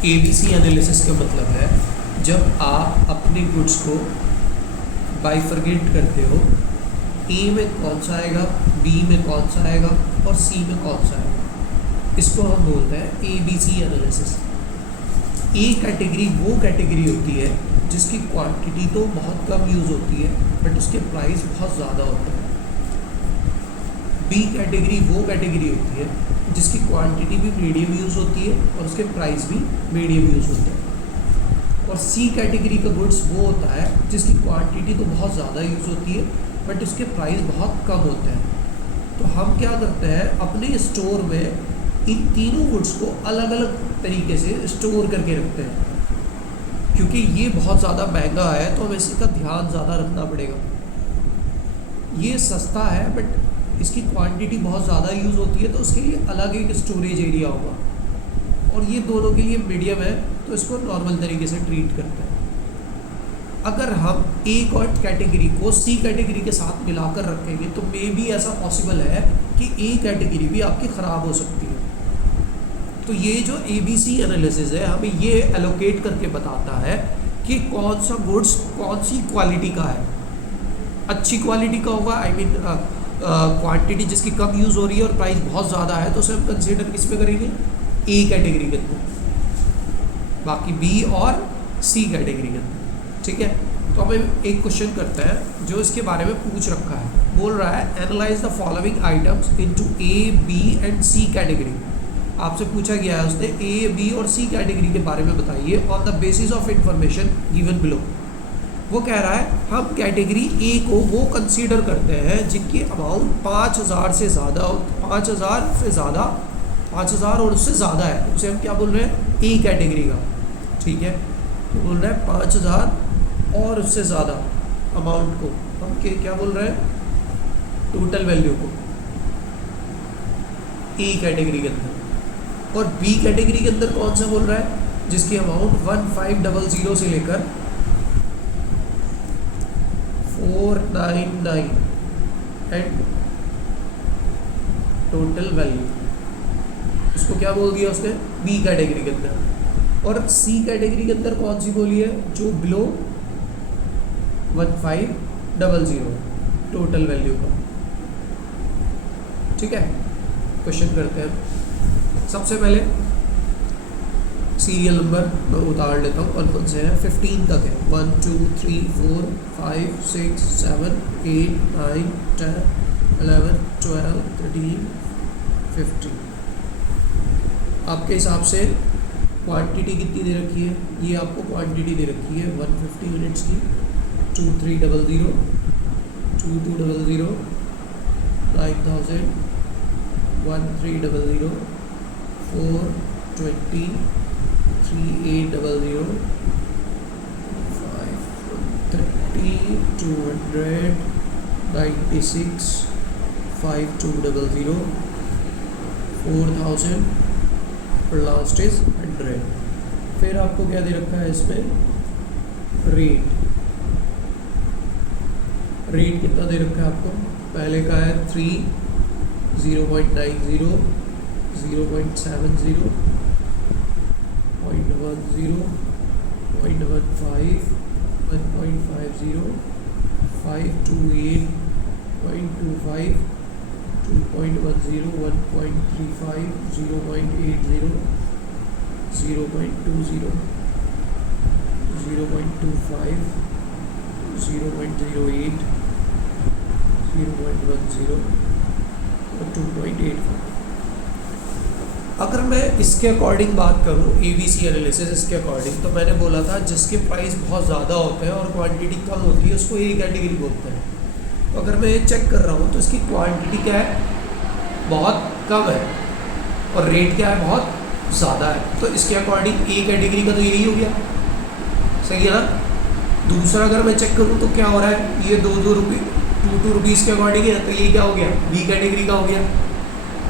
ABC analysis का मतलब है जब आप अपने गुड्स को बाइफरगेट करते हो, ए में कौन सा आएगा, बी में कौन सा आएगा और सी में कौन सा आएगा। इसको हम बोलते हैं ABC एनालिसिस। ए कैटेगरी वो कैटेगरी होती है जिसकी क्वांटिटी तो बहुत कम यूज़ होती है बट उसके प्राइस बहुत ज़्यादा होते हैं। बी कैटेगरी वो कैटेगरी होती है जिसकी क्वांटिटी भी मीडियम यूज़ होती है और उसके प्राइस भी मीडियम यूज़ होते हैं। और सी कैटेगरी का गुड्स वो होता है जिसकी क्वांटिटी तो बहुत ज़्यादा यूज़ होती है बट उसके प्राइस बहुत कम होते हैं। तो हम क्या करते हैं, अपने स्टोर में इन तीनों गुड्स को अलग अलग तरीके से स्टोर करके रखते हैं। क्योंकि ये बहुत ज़्यादा महंगा है तो हमें इसका ध्यान ज़्यादा रखना पड़ेगा। ये सस्ता है बट इसकी क्वांटिटी बहुत ज़्यादा यूज़ होती है तो उसके लिए अलग एक स्टोरेज एरिया होगा, और ये दोनों के लिए मीडियम है तो इसको नॉर्मल तरीके से ट्रीट करते हैं। अगर हम एक और कैटेगरी को सी कैटेगरी के साथ मिलाकर रखेंगे तो मे भी ऐसा पॉसिबल है कि ए कैटेगरी भी आपकी ख़राब हो सकती है। तो ये जो ABC एनालिसिस है हमें ये एलोकेट करके बताता है कि कौन सा गुड्स कौन सी क्वालिटी का है। अच्छी क्वालिटी का होगा, आई मीन क्वांटिटी जिसकी कम यूज़ हो रही है और प्राइस बहुत ज़्यादा है, तो उसे हम कंसीडर किस में करेंगे, ए कैटेगरी के अंदर, बाकी बी और सी कैटेगरी के अंदर। ठीक है, तो हमें एक क्वेश्चन करते हैं जो इसके बारे में पूछ रखा है। बोल रहा है analyse the following items into A, B and C category. आपसे पूछा गया है उसने A, B और C कैटेगरी के बारे में बताइए on the basis of information given below. वो कह रहा है हम कैटेगरी ए को वो कंसीडर करते हैं जिनकी अमाउंट 5,000 से ज़्यादा, 5,000 से ज़्यादा, 5,000 और उससे ज़्यादा है, उसे हम क्या बोल रहे हैं, ए कैटेगरी का। ठीक है, तो बोल रहे हैं 5,000 और उससे ज़्यादा अमाउंट को हम क्या बोल रहे हैं, टोटल वैल्यू को, ए कैटेगरी के अंदर। और बी कैटेगरी के अंदर कौन सा बोल रहा है, जिसकी अमाउंट 1500 से लेकर 499 एंड टोटल वैल्यू, उसको क्या बोल दिया उसने, बी कैटेगरी के अंदर। और सी कैटेगरी के अंदर कौन सी बोली है, जो बिलो 1500 टोटल वैल्यू का। ठीक है, क्वेश्चन करते हैं। सबसे पहले सीरियल नंबर मैं उतार लेता हूँ, कौन कौन से हैं, 15 तक है, 1 2 3 4 5 6 7 8 9 10 11 12 13 15। आपके हिसाब से क्वांटिटी कितनी दे रखी है, ये आपको क्वांटिटी दे रखी है 150 यूनिट्स की, 2300 2200 9000 1300 420 3800 530 200 96 5200 4000 और लास्ट इज 100। फिर आपको क्या दे रखा है इसमें, रेट कितना दे रखा है आपको, पहले का है 3 0.90 0.70 0.10 0.15 1.50 528 0.25 2.10 1.35 0.80 0.20 0.25 0.08 0.10 और 2.85। अगर मैं इसके अकॉर्डिंग बात करूँ, ABC एनालिसिस इसके अकॉर्डिंग, तो मैंने बोला था जिसके प्राइस बहुत ज़्यादा होते हैं और क्वांटिटी कम होती है उसको ए कैटेगरी बोलते हैं। तो अगर मैं ये चेक कर रहा हूँ तो इसकी क्वांटिटी क्या है, बहुत कम है, और रेट क्या है, बहुत ज़्यादा है, तो इसके अकॉर्डिंग ए कैटेगरी का तो यही हो गया, सही है ना। दूसरा अगर मैं चेक करूँ तो क्या हो रहा है, ये 2 रुपीज़ के अकॉर्डिंग है, तो ये क्या हो गया, बी कैटेगरी का हो गया।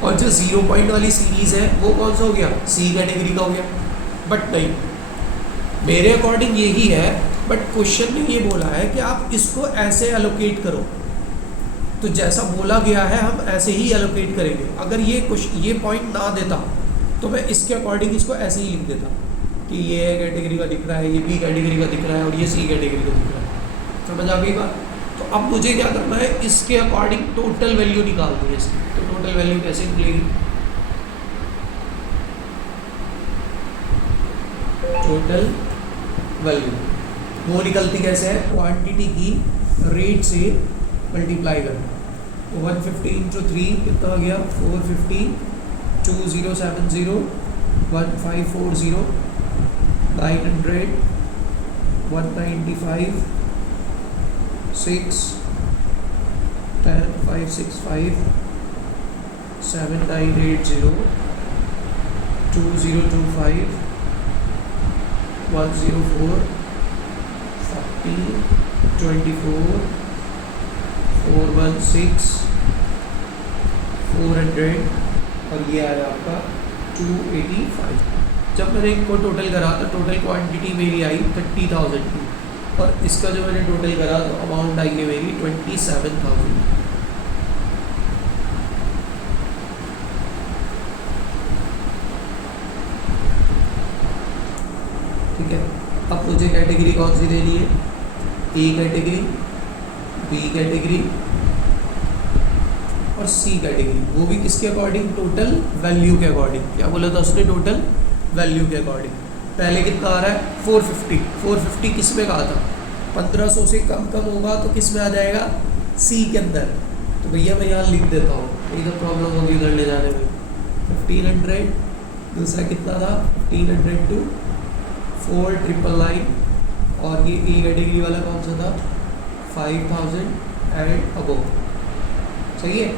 और जो 0 पॉइंट वाली सीरीज़ है वो कौन सा हो गया, सी कैटेगरी का हो गया। बट नहीं, मेरे अकॉर्डिंग यही है, बट क्वेश्चन ने ये बोला है कि आप इसको ऐसे एलोकेट करो, तो जैसा बोला गया है हम ऐसे ही एलोकेट करेंगे। अगर ये पॉइंट ना देता तो मैं इसके अकॉर्डिंग इसको ऐसे ही लिख देता, कि ये ए कैटेगरी का दिख रहा है, ये बी कैटेगरी का दिख रहा है और ये सी कैटेगरी का दिख रहा है। समझ आ गई बात? तो अब मुझे क्या करना है, इसके अकॉर्डिंग टोटल वैल्यू निकालनी है इसकी। तो टोटल वैल्यू कैसे निकलेगी? टोटल वैल्यू वो निकलती कैसे है? क्वांटिटी की रेट से मल्टीप्लाई करना। तो 150 इंटू 3 कितना आ गया? 450, 2070, 1540, 900, 195, 6, 10, 565, 7980, 2025, 104, 40, 24, 416, 400 और ये आया आपका 285। जब मैंने इनको टोटल करा तो टोटल क्वांटिटी मेरी आई 30,000 की, और इसका जो मैंने टोटल करा तो अमाउंट आई है मेरी 27,000। ठीक है, अब मुझे कैटेगरी कौन सी देनी है? ए कैटेगरी, बी कैटेगरी और सी कैटेगरी, वो भी किसके अकॉर्डिंग? टोटल वैल्यू के अकॉर्डिंग। क्या बोला था उसने? टोटल वैल्यू के अकॉर्डिंग। पहले कितना आ रहा है? 450। 450 किस में कहा था? 1500 से कम होगा तो किस में आ जाएगा? सी के अंदर। तो भैया मैं यहाँ लिख देता हूँ, नहीं तो प्रॉब्लम होगी उधर ले जाने में। 1500, दूसरा कितना था? 1500 टू 4999, और ये ए कैटेगरी वाला कौन सा था? 5000 एंड अबव। सही है,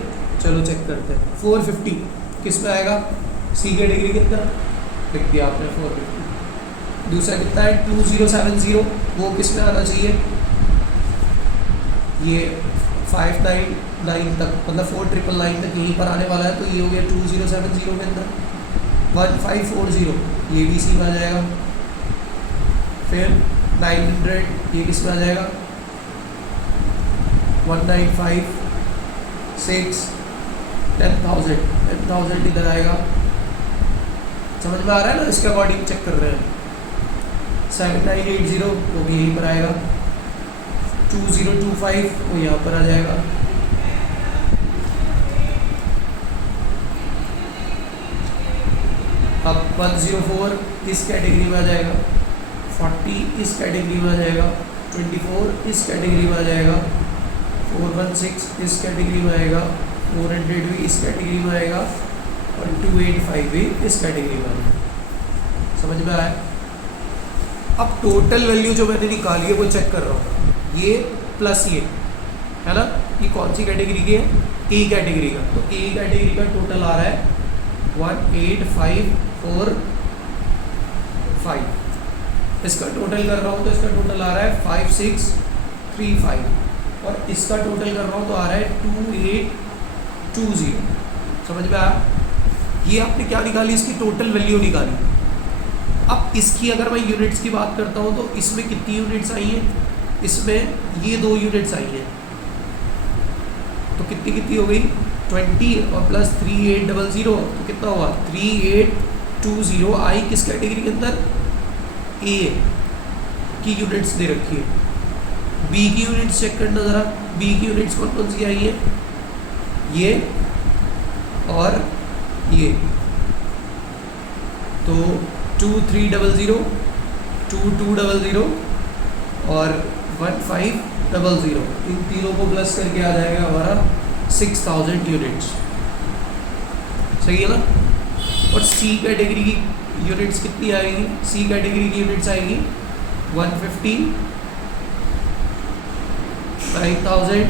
चलो चेक करते हैं। 450 किस में आएगा? सी कैटेगरी कितना लिख दिया आपने? 450। दूसरा कितना है? 2070, वो किस में आना चाहिए? ये 599 तक, मतलब 4999 तक यहीं पर आने वाला है, तो ये हो गया 2070 के अंदर। 1540 ये भी सी में आ जाएगा। फिर 900 ये किस में आ जाएगा? 195, 6, 10,000 इधर आएगा। समझ में आ रहा है ना? इसके अकॉर्डिंग चेक कर रहे हैं। 7980 वो भी यहीं पर आएगा। 2025 वो यहाँ पर आ जाएगा। अब 104 इस कैटेगरी में आ जाएगा। 40 इस कैटेगरी में आ जाएगा। 24 इस कैटेगरी में आ जाएगा। 416 इस कैटेगरी में आएगा। 400 भी इस कैटेगरी में आएगा और 285 भी इस कैटेगरी में आएगा। समझ में आया? अब टोटल वैल्यू जो मैंने निकाली है वो चेक कर रहा हूँ। ये प्लस ये है ना, ये कौन सी कैटेगरी की है? ए कैटेगरी का। तो ए कैटेगरी का टोटल आ रहा है 18545। इसका टोटल कर रहा हूँ तो इसका टोटल आ रहा है 5635, और इसका टोटल कर रहा हूँ तो आ रहा है 2820। समझ में आया? ये आपने क्या निकाली? इसकी टोटल वैल्यू निकाली। अब इसकी अगर मैं यूनिट्स की बात करता हूँ तो इसमें कितनी यूनिट्स आई हैं? इसमें ये 2 यूनिट्स आई हैं, तो कितनी कितनी हो गई? 20 और प्लस 3800, तो कितना हुआ? 3820 आई किस कैटेगरी के अंदर? ए की यूनिट्स दे रखी है। बी की यूनिट्स चेक करना ज़रा। बी की यूनिट्स कौन कौन सी आई है? ये और ये। तो 2300, 2200 और 1500, इन तीनों को प्लस करके आ जाएगा हमारा 6000 यूनिट्स। सही है ना? और सी कैटेगरी की यूनिट्स कितनी आएगी? सी कैटेगरी की यूनिट्स आएगी 150, 9000,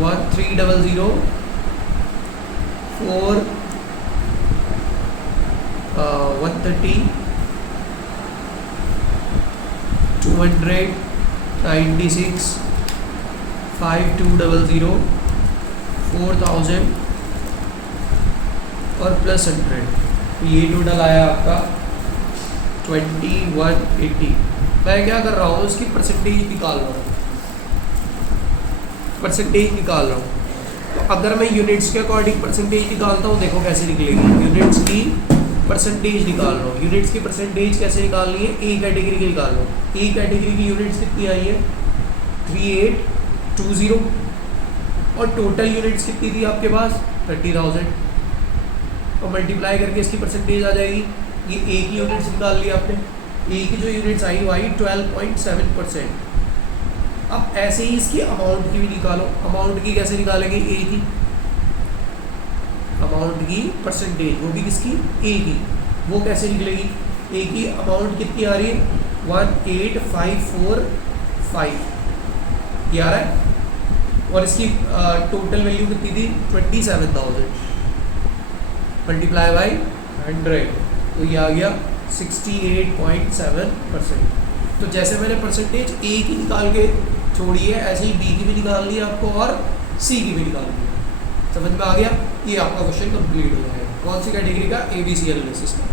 1300, 130, 200, 96, 5200, 4000 और प्लस 100। ये टोटल आया आपका 2180। मैं क्या कर रहा हूँ? उसकी परसेंटेज निकाल रहा हूँ। तो अगर मैं यूनिट्स के अकॉर्डिंग परसेंटेज निकालता हूँ, देखो कैसे निकलेगी। यूनिट्स की परसेंटेज निकाल लो, यूनिट्स की परसेंटेज कैसे निकालनी है, ए कैटेगरी की निकाल लो। ए कैटेगरी की यूनिट्स कितनी आई है 3820 और टोटल यूनिट्स कितनी थी आपके पास 30,000 और मल्टीप्लाई करके इसकी परसेंटेज आ जाएगी। ये ए की यूनिट्स निकाल ली आपने, ए की जो यूनिट्स आई वो आई 12.7%। अब ऐसे ही इसकी अमाउंट की भी निकालो। अमाउंट की कैसे निकालेंगे, ए की अमाउंट की परसेंटेज, वो भी किसकी ए की, वो कैसे निकलेगी, ए की अमाउंट कितनी आ रही है 18545 ये आ रहा है और इसकी टोटल वैल्यू कितनी थी 27,000 मल्टीप्लाई बाई 100 तो ये आ गया 68.7%। तो जैसे मैंने परसेंटेज ए की निकाल के छोड़ी है ऐसे ही बी की भी निकालनी है आपको और सी की भी निकालनी है। समझ में आ गया, ये आपका क्वेश्चन कंप्लीट हो जाएगा। कौन सी कैटेगरी का, ABC एनालिसिस का।